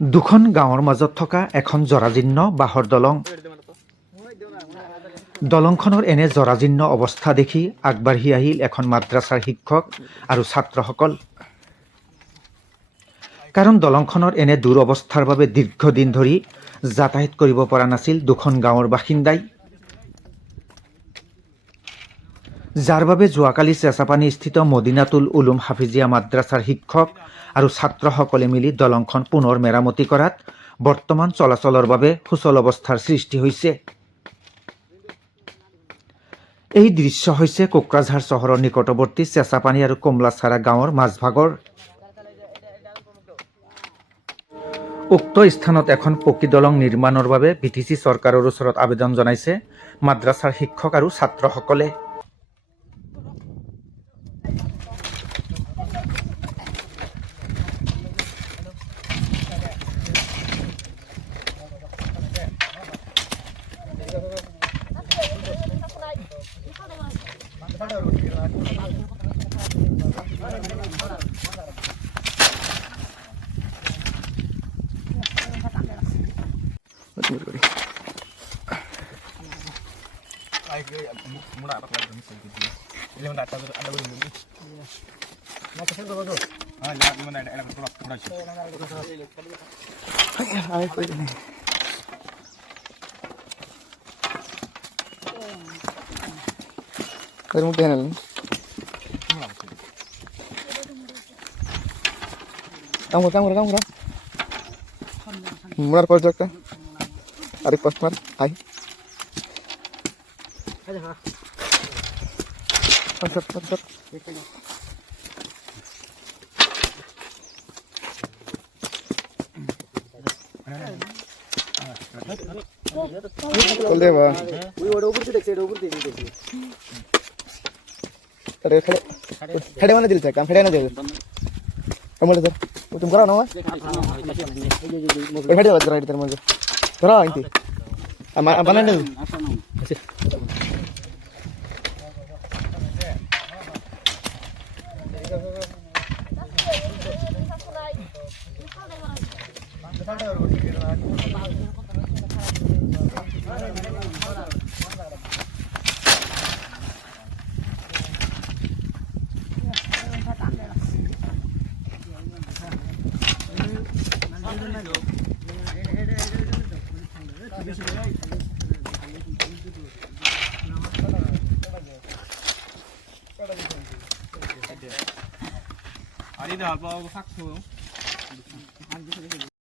দুখন গাঁৱৰ মাজত থকা এখন জৰাজীৰ্ণ বাঁহৰ দলং। দলংখনৰ এনে জৰাজীৰ্ণ অৱস্থা দেখি আগবাঢ়ি আহিল এখন মাদ্ৰাছাৰ শিক্ষক আৰু ছাত্ৰসকল। কাৰণ দলংখনৰ এনে দুৰৱস্থাৰ বাবে দীৰ্ঘদিন ধৰি যাতায়াত কৰিব পৰা নাছিল দুখন গাঁৱৰ বাসিন্দাই, যাৰ বাবে যোৱাকালি চেঁচাপানীস্থিত মদিনাতুল উলুম হাফিজিয়া মাদ্ৰাছাৰ শিক্ষক আৰু ছাত্ৰসকলে মিলি দলংখন পুনৰ মেৰামতি কৰাত বৰ্তমান চলাচলৰ বাবে সুচল অৱস্থাৰ সৃষ্টি হৈছে। এই দৃশ্য হৈছে কোকৰাঝাৰ চহৰৰ নিকটৱৰ্তী চেঁচাপানী আৰু কমলাচাৰা গাঁৱৰ মাজভাগৰ। উক্ত স্থানত এখন পকী দলং নিৰ্মাণৰ বাবে BTC চৰকাৰৰ ওচৰত আবেদন জনাইছে মাদ্ৰাছাৰ শিক্ষক আৰু ছাত্ৰসকলে। Murar pojok kan? Arif Pasmar, hai. Pasat. Boleh bang. Khade mana dil cakap, khade mana dil. Kamu lihat, तुम करो ना वो? बैठे बात करा इधर मुझे, करो इंती, बना नहीं, Ini dah bawa faktor.